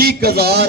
1000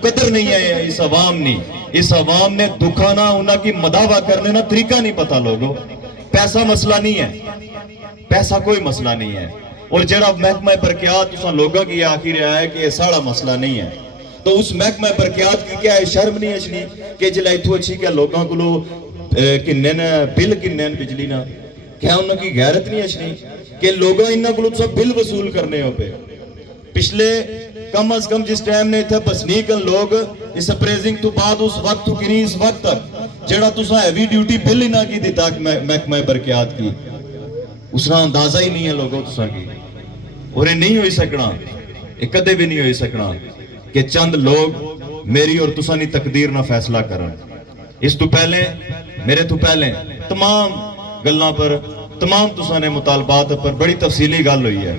قدر نہیں ہے اس عوام نے. اس عوام نے دکھانا انہوں کی مداوع کرنے نا طریقہ نہیں پتا لوگوں. پیسہ مسئلہ نہیں ہے, پیسہ کوئی مسئلہ نہیں ہے. اور جڑا محکمہ برقیات تساں لوگوں کی آخر ہے کہ یہ ساڑا مسئلہ نہیں ہے, تو اس محکمہ برقیات کی کیا ہے شرم نہیں اچھنی کہ جلے اتھو اچھی کیا لوگوں کو لو کنن بل کنن بجلی نا, کیا انہوں کی غیرت نہیں اچھنی کہ لوگوں انہوں کو لو بل وصول کرنے ہو پہ. پچھلے کم از کم جس ٹائم نے تھا بسنیکن لوگ اس اپریزنگ تو بعد اس وقت تو کنی اس وقت تک جڑا تساں ہیوی ڈیوٹی بل ہی نہ کی دیتا محکمہ برقیات کی, اس کا اندازہ ہی نہیں ہے لوگوں تساں کی. اور یہ نہیں ہوئی سکنا, یہ کدے بھی نہیں ہوئی سکنا کہ چند لوگ میری اور تساں دی تقدیر نہ فیصلہ کرن. اس تو پہلے میرے تو پہلے تمام گلاں پر تمام تساں نے مطالبات پر بڑی تفصیلی گل ہوئی ہے,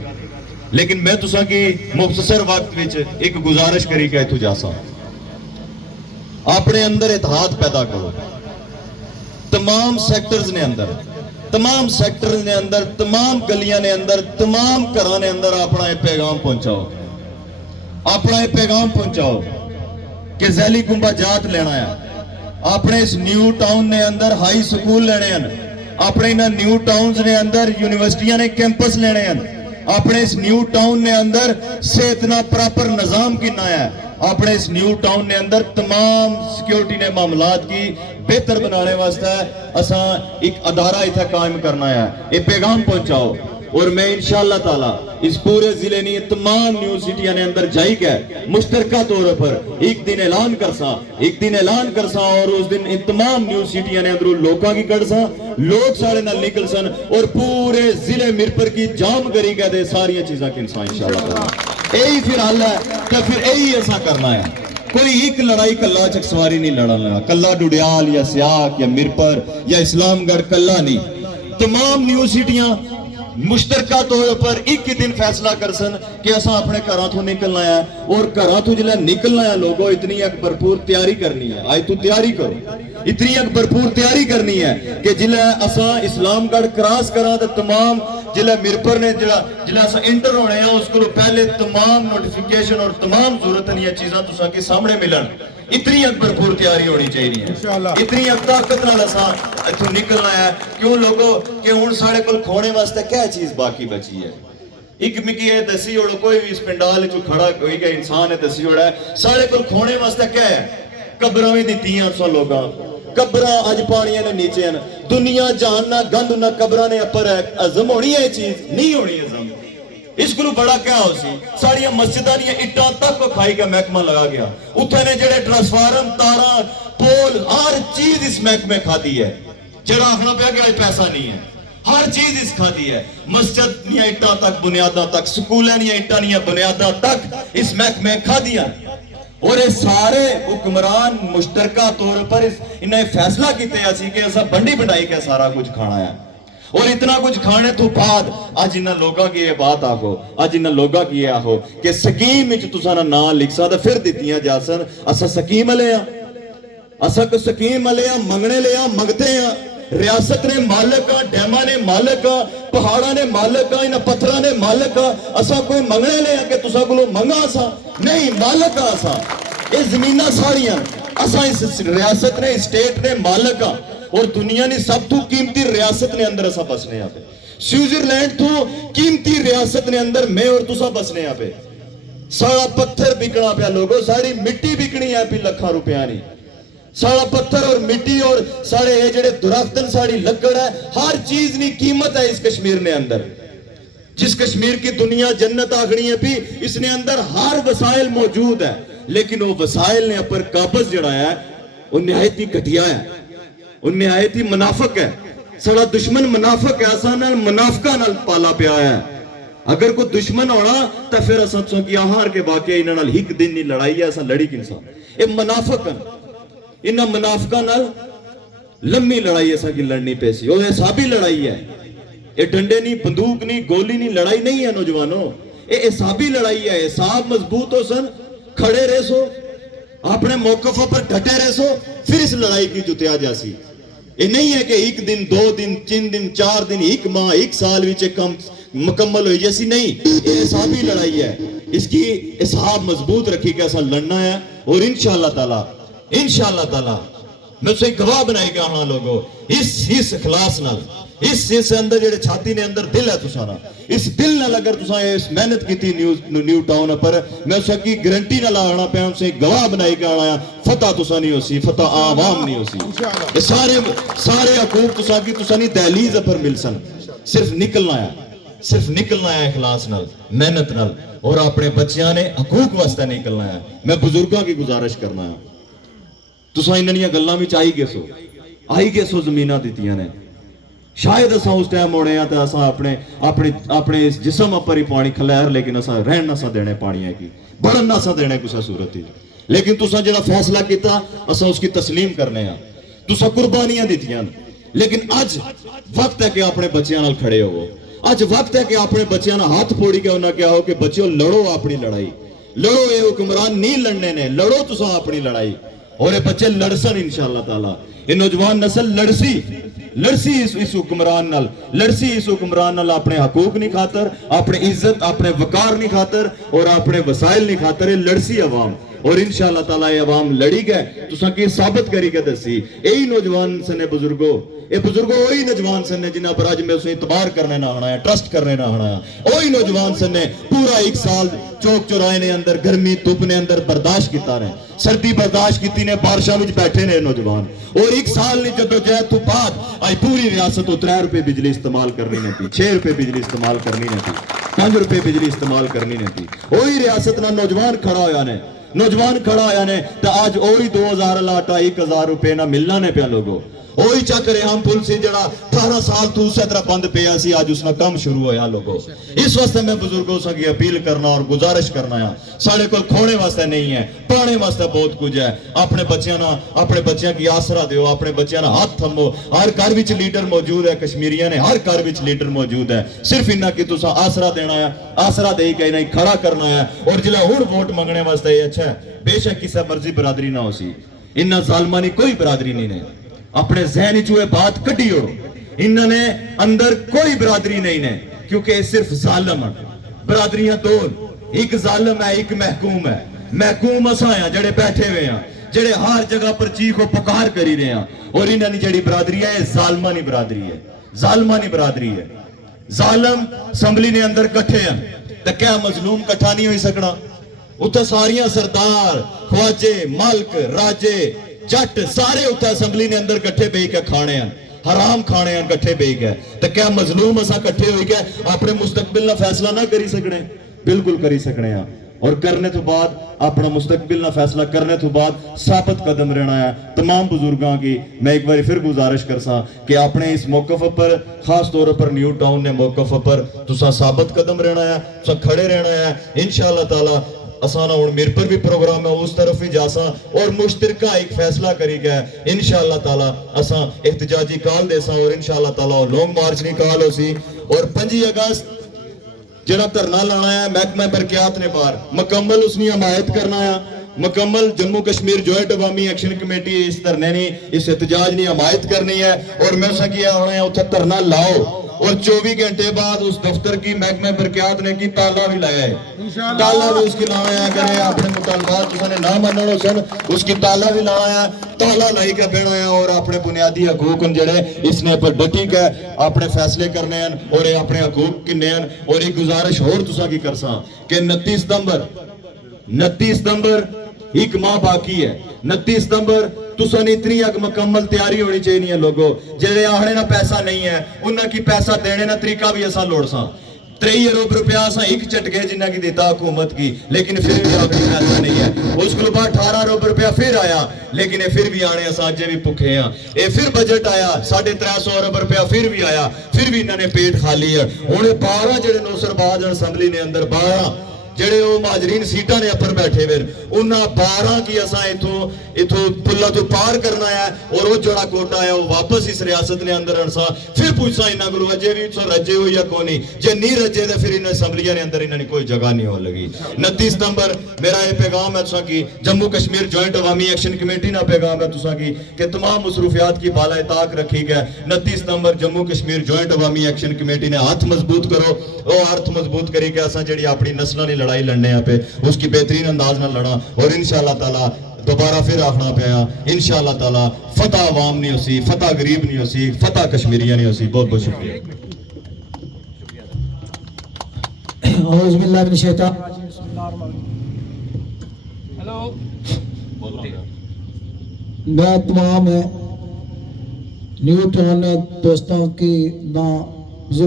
لیکن میں تساں کی مختصر وقت وچ ایک گزارش کری کہ اتھو جاساں اپنے اندر اتحاد پیدا کرو. تمام سیکٹرز نے اندر تمام گلیاں نے اندر تمام گھراں نے اندر اپنا یہ پیغام پہنچاؤ کہ ذیلی کنبہ جات لینا ہے. اپنے اس نیو ٹاؤن نے اندر ہائی سکول لینے ہیں, اپنے انہاں نیو ٹاؤنز نے اندر یونیورسٹیاں نے کیمپس لینے ہیں, اپنے اس نیو ٹاؤن نے اندر صحتنا پراپر نظام کینا ہے, اپنے اس نیو ٹاؤن نے اندر تمام سیکیورٹی نے معاملات کی بہتر بنانے واسطہ ہے اساں ایک ادارہ اتھا قائم کرنا ہے. یہ پیغام پہنچاؤ. اور میں انشاءاللہ تعالی اس پورے ضلع نے تمام یونیورسٹیاں نے اندر جائی کے مشترکہ طور پر ایک دن اعلان کرساں اور اس دن تمام یونیورسٹیاں نے اندر لوگاں کی کڑساں, لوگ سارے نال نکل سن اور پورے ضلع میرپور کی جام کری گئے دے ساری چیزاں کی انسان انشاءاللہ تعالی. یہی پھر حل ہے تو پھر یہی ایسا کرنا ہے. کوئی ایک لڑائی کلا چک سواری نہیں لڑنا, کلا ڈوڈیال یا سیاق یا میرپور یا اسلام گڑھ کلا نہیں. تمام یونیورسٹیاں مشترکہ طور پر ایک ہی دن فیصلہ کر سن کہ اساں اپنے گھراں تو نکلنا ہے, اور گھراں تو جلے نکلنا ہے لوگوں اتنی ایک بھرپور تیاری کرنی ہے. آج تو تیاری کرو, اتنی ایک بھرپور تیاری کرنی ہے کہ جلے اساں اسلام گڑھ کراس کراں تے تمام جلے میرپور نے جلے اساں انٹر ہونے ہیں اس کو پہلے تمام نوٹیفیکیشن اور تمام ضرورت یہ چیزاں تساں کے سامنے ملن. اتنی ایک بھرپور تیاری ہونی چاہیے, اتنی ایک طاقت نال اساں اتھوں نکلنا ہے. کیوں لوگوں کہ ہن ساڑے کول کھونے واسطے کیا چیز باقی بچی ہے؟ ایک مکی ہے دسی اوڑ کوئی بھی اس پنڈال جو کھڑا کوئی کہ انسان ہے دسی اوڑا ہے ساڑے کول کھونے واسطے کیا ہے؟ قبراں وی دتیاں سو لوگاں, قبراں اج پانیاں نے نیچے ہیں, دنیا جہان نہ گند نہ قبراں نے اپر ہے. عظم ہونی ہے چیز نہیں ہونی عظم. اس کو بڑا کیا ہو سی ساڑیاں مسجدہ نہیں اٹھا تک کو کھائی کا محکمہ لگا گیا. اتھے نے جڑے ٹرانسفارم تاراں پول ہر چیز اس محکمے کھا دی ہے. جڑا آخنا پیا کہ آج پیسہ نہیں ہے, ہر چیز اس کھا دی ہے. مسجد نہیں اٹھا تک بنیادہ تک, سکولیں نہیں اٹھا نہیں بنیادہ تک اس محکمے کھا دیا. اور یہ سارے حکمران مشترکہ طور پر انہیں فیصلہ کیتے ہیں کہ ایسا بنڈی بنائی کے سارا کچھ کھانا ہے. اور اتنا کچھ کھانے تو بعد آج انہاں لوگاں کی یہ بات آگو, آج انہاں لوگاں کی یہ آگو کہ سکیم میں تسانا نام لکھ سا تو پھر دیتیاں جا سن. اسا سکیم لے ہیں, اسا کو سکیم لے ہیں, منگنے لے ہیں, منگتے ہیں. ریاست نے مالک ہاں, ڈیمہ نے مالک ہاں, پہاڑا نے مالک ہاں, انہاں پتھرہ نے مالک ہاں. اسا کوئی منگنے لے ہیں کہ تسا کو منگا سا نہیں, مالک ہاں اسا. یہ زمینہ ساڑیاں اسا اس ریاست نے اسٹیٹ نے مالک ہاں. اور دنیا نے سب تو قیمتی ریاست نے اندر اسا بسنے آپے. سوئزرلینڈ تو قیمتی ریاست نے اندر میں اور تسا بسنے آپے. ساڑا پتھر بکنا پیا لوگوں, ساڑی مٹی بکنی ہے پی لکھا روپیہ نہیں. ساڑا پتھر اور مٹی اور ساڑے یہ جڑے درختن ساڑی لکڑ ہے, ہر چیز نہیں قیمت ہے اس کشمیر نے اندر. جس کشمیر کی دنیا جنت آگنی ہے بھی اس نے اندر ہر وسائل موجود ہے, لیکن وہ وسائل نے اپر قابض جڑا ہے وہ نہایت ہی گھٹیا ہے, وہ نہایت ہی منافق ہے. ساڑا دشمن منافق ہے, آسانا منافقہ نال پالا پیا ہے. اگر کوئی دشمن ہونا تو پھر اساں سو کی آہار کے واقعہ انہاں نال ہک دن نہیں لڑائی ہے, اساں لڑی کنسان. اے منافق ہیں, انہاں منافقہ نال لمبی لڑائی ایسا کی لڑنی پیسی, وہ حسابی لڑائی ہے. اے ڈنڈے نہیں, بندوق نہیں, گولی نہیں, لڑائی نہیں ہے نوجوانوں. اے حسابی لڑائی ہے. حساب مضبوط ہو سن, کھڑے رہ سو, اپنے موقفوں پر ڈٹے رہ سو, پھر اس لڑائی کی جتیا جاسی. یہ نہیں ہے کہ ایک دن, دو دن, 3 دن, 4 دن, ایک ماہ, ایک سال وچے کم مکمل ہوئی جیسی نہیں. یہ حسابی لڑائی ہے. اس کی اسحاب مضبوط رکھی کہ ایسا لڑنا ہے اور انشاءاللہ تعالی میں سے گواہ بنائی گا ہاں لوگو اس اخلاص نال اس اندر جڑے چھاتی نے اندر دل ہے تسانا اس دل نال اگر تساں اس محنت کیتی نیو ٹاؤن پر میں اس کی گارنٹی نال آنا پیا ہم سے گواہ بنائی گا آنا فتح تساں نہیں ہو سی فتح عوام نہیں ہو سی یہ سارے حقوق تساں کی تساں نہیں دہلیز پر مل سن صرف نکلنا ہے اخلاص نال محنت نال اور اپنے بچیاں نے حقوق واسطے نکلنا ہے میں بزرگاں کی گزارش کرنا ہے تساں انہاں گلاں وچ آئی گے سو زمیناں دتیاں نے شاید اساں اس ٹائم ہونے ہیں تو اساں اپنے اس جسم پر ہی پانی کھلیر لیکن اساں رہن نہ سا دینے پانی ہے کی بڑھن نہ سا دینے کسا صورت ہی لیکن تساں جڑا فیصلہ کیتا اساں اس کی تسلیم کرنے ہیں تساں قربانیاں دتیاں لیکن اج وقت ہے کہ اپنے بچیاں نال کھڑے ہو اج وقت ہے کہ اپنے بچیاں نال ہاتھ پھوڑی کے انہاں کیا ہو کہ بچیو لڑو اپنی لڑائی لڑو اے حکمران نہیں لڑنے نے لڑو تساں اپنی لڑائی اور یہ بچے لڑسن انشاءاللہ تعالی یہ نوجوان نسل لڑسی اس حکمران نال لڑسی اس حکمران نال اپنے حقوق نہیں خاطر اپنے عزت اپنے وقار نہیں خاطر اور اپنے وسائل نہیں خاطر یہ لڑسی عوام اور انشاءاللہ تعالی یہ عوام لڑی گئے تساں کی ثابت کری کے دسی یہی نوجوان سنے بزرگوں وہی نوجوان سنے جنہاں پر آج میں اسے اعتبار کرنے نہ ہونا ہے ٹرسٹ کرنے نہ ہونا ہے وہی نوجوان سنے پورا ایک سال چوک چورائے نے اندر گرمی دھوپ نے اندر برداشت کیتا رہے سردی برداشت کیتی نے بارشاں وچ بیٹھے نے نوجوان اور ایک سال نہیں جدوجہد تو بعد آج پوری ریاست 3 روپے بجلی استعمال کرنی نے تھی 6 روپے بجلی استعمال کرنی نے تھی 5 روپے بجلی استعمال کرنی نے تھی وہی ریاست نہ نوجوان کھڑا ہویا نے تو آج وہی 2000 لاٹا 1000 روپے نہ ملنا نے پیا لوگوں وہی چک ریحام پل سی جڑا 18 سال تو اسی طرح بند پیا سی آج اس کا کم شروع ہویا لوگوں اس واسطے میں بزرگوں سے اپیل کرنا اور گزارش کرنا ہے ساڑھے کو کھونے واسطے نہیں ہے پانے واسطے بہت کچھ ہے اپنے بچیاں کی آسرا دیو اپنے بچیاں نہ ہاتھ تھمو ہر گھر وچ لیڈر موجود ہے کشمیریاں نے ہر گھر وچ لیڈر موجود ہے صرف انہاں کی تساں آسرا دینا ہے آسرا دے کے انہیں کھڑا کرنا ہے اور جلے ہن ووٹ منگنے واسطے یہ اچھا ہے بے شک کسی مرضی برادری نہ ہو سی انہاں ظالمانی کوئی برادری نہیں نے اپنے ذہن چوئے بات کٹی ہو انہوں نے اندر کوئی برادری نہیں ہے کیونکہ صرف ظالم ہیں برادریاں دو ایک ظالم ہے ایک محکوم ہے محکوم اساں ہیں جڑے بیٹھے ہوئے ہیں جڑے ہر جگہ پر چیخ و پکار کری رہے ہیں اور انہوں نے جڑی برادری ہے ظالمانی برادری ہے ظالم اسمبلی نے اندر کٹھے ہیں تو کیا مظلوم کٹھا نہیں ہوئی سکنا اتھا ساریاں سردار خواجے ملک راجے جٹ سارے اتھا اسمبلی نے اندر کٹھے بے کے کھانے ہیں حرام کھانے ہیں کٹھے بے گئے تو کیا مظلوم اسا کٹھے ہوئی گئے اپنے مستقبل نہ فیصلہ نہ کری سکنے بالکل کری سکنے ہیں اور کرنے تو بعد اپنا مستقبل نہ فیصلہ کرنے تو بعد ثابت قدم رہنا ہے تمام بزرگاں کی میں ایک بار پھر گزارش کرساں کہ اپنے اس موقف پر خاص طور پر نیو ٹاؤن نے موقف پر تسا ثابت قدم رہنا ہے تسا کھڑے رہنا ہے انشاءاللہ تعالی اسانا اور میر پر بھی پروگرام ہے اس طرف ہی جاساں اور مشترکہ ایک فیصلہ کری گیا انشاءاللہ تعالی اساں احتجاجی کال دے ساں اور انشاءاللہ تعالی لونگ مارچ نہیں کال ہو سی اور 5 اگست جڑا دھرنا لانا ہے محکمہ برقیات نے بار مکمل اس نے حمایت کرنا ہے مکمل جموں کشمیر جوائنٹ عوامی ایکشن کمیٹی اس دھرنے نے اس احتجاج نے حمایت کرنی ہے اور میں سے کیا ہونا ہے اتھے دھرنا لاؤ اور 24 گھنٹے بعد اس دفتر کی محکمہ برقیات نے کی تالا بھی لایا ہے تالا بھی اس کی لایا کرے اپنے مطالبات اس نے نہ منو سن اس کی تالا بھی لایا تالا لائی کے بینا ہے اور اپنے بنیادی حقوق جڑے اس نے پر ڈٹی کے اپنے فیصلے کرنے ہیں اور اپنے حقوق کنے ہیں اور ایک گزارش اور تسا کی کرساں کہ 29 ستمبر ایک ماہ باقی ہے 29 ستمبر تساں اتنی اگ مکمل تیاری ہونی چاہیے لوگوں جڑے آہنے نہ پیسہ نہیں ہے انہاں کی پیسہ دینے نہ طریقہ بھی ایسا لوڑ ساں 3 ارب روپیہ اساں ایک چٹکے جنہاں کی دیتا حکومت کی لیکن پھر بھی آگے پیسہ نہیں ہے اس کو بعد 18 ارب روپیہ پھر آیا لیکن پھر بھی آنے اساں جے بھی پکھے ہیں یہ پھر بجٹ آیا 350 ارب روپیہ پھر بھی آیا پھر بھی انہوں نے پیٹ خالی ہے انہیں 12 جڑے نوسر باز اسمبلی نے اندر 12 جڑے وہ مہاجرین سیٹاں نے اپر بیٹھے ہوئے انہاں 12 کی اساں اتھو پلا تو پار کرنا ہے اور وہ جڑا کوٹا ہے وہ واپس اس ریاست نے اندر انسا پھر پوچھسا انہاں کو اجے بھی تو رجے ہو یا کونی جے نہیں رجے تو پھر انہاں اسمبلیاں نے اندر انہاں نے کوئی جگہ نہیں ہو لگی 29 ستمبر میرا یہ پیغام ہے تساں کی جموں کشمیر جوائنٹ عوامی ایکشن کمیٹی نا پیغام ہے تساں کی کہ تمام مصروفیات کی بالائے طاق رکھی گئے 29 ستمبر جموں کشمیر جوائنٹ عوامی ایکشن کمیٹی نے ہاتھ مضبوط کرو وہ ہاتھ مضبوط کری کہ اساں جڑی اپنی نسلاں لڑائی لڑنے پہ اس کی بہترین انداز نہ لڑا اور انشاءاللہ تعالی دوبارہ پھر آخنا پیا انشاءاللہ تعالی فتح عوام نہیں ہوسی فتح غریب نہیں ہوسی فتح کشمیریہ نہیں ہوسی بہت بہت شکریہ اعوذ باللہ من الشیطان ہیلو میں تمام نیو ٹران دوستوں کی بزرگ